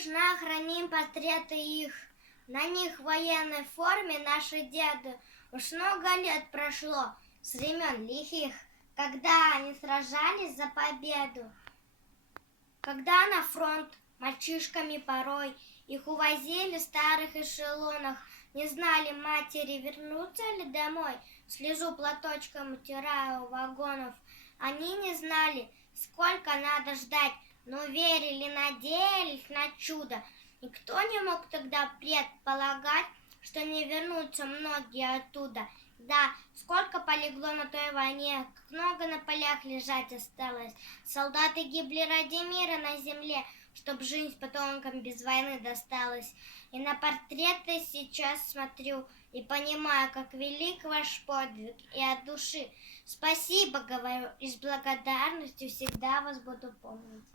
бережно храним портреты их. На них в военной форме наши деды. Уж много лет прошло с времен лихих, когда они сражались за победу. Когда на фронт мальчишками порой их увозили в старых эшелонах, не знали матери, вернутся ли домой. Слезу платочком утираю у вагонов. Они не знали, сколько надо ждать, но верили, надеялись на чудо. Никто не мог тогда предполагать, что не вернутся многие оттуда. Да, сколько полегло на той войне, как много на полях лежать осталось. Солдаты гибли ради мира на земле, чтоб жизнь потомкам без войны досталась. И на портреты сейчас смотрю и понимаю, как велик ваш подвиг, и от души спасибо говорю, и с благодарностью всегда вас буду помнить.